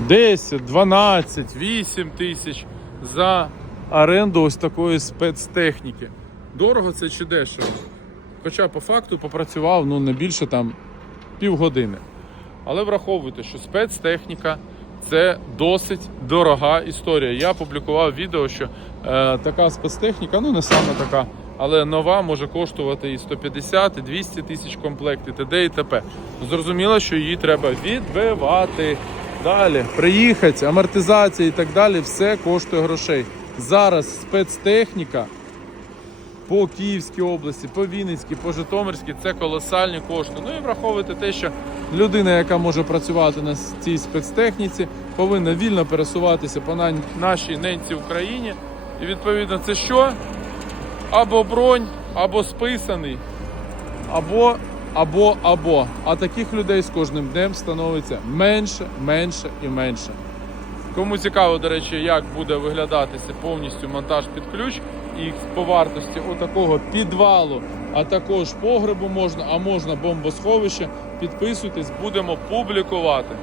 10, 12, 8 тисяч за оренду ось такої спецтехніки. Дорого це чи дешево? Хоча по факту попрацював ну, не більше там півгодини. Але враховуйте, що спецтехніка це досить дорога історія. Я публікував відео, що е, така спецтехніка, ну не саме така, але нова може коштувати і 150, і 200 тисяч комплект, і т.д. і т.п. Зрозуміло, що її треба відбивати. Далі приїхати, амортизація і так далі, все коштує грошей. Зараз спецтехніка по Київській області, по Вінницькій, по Житомирській це колосальні кошти. Ну і враховуйте те, що людина, яка може працювати на цій спецтехніці, повинна вільно пересуватися по нашій ненці Україні. І відповідно, це що? Або бронь, або списаний, або, або, або. А таких людей з кожним днем становиться менше, менше і менше. Кому цікаво, до речі, як буде виглядатися повністю монтаж під ключ і по вартості отакого підвалу, а також погребу можна, а можна бомбосховище, підписуйтесь, будемо публікувати.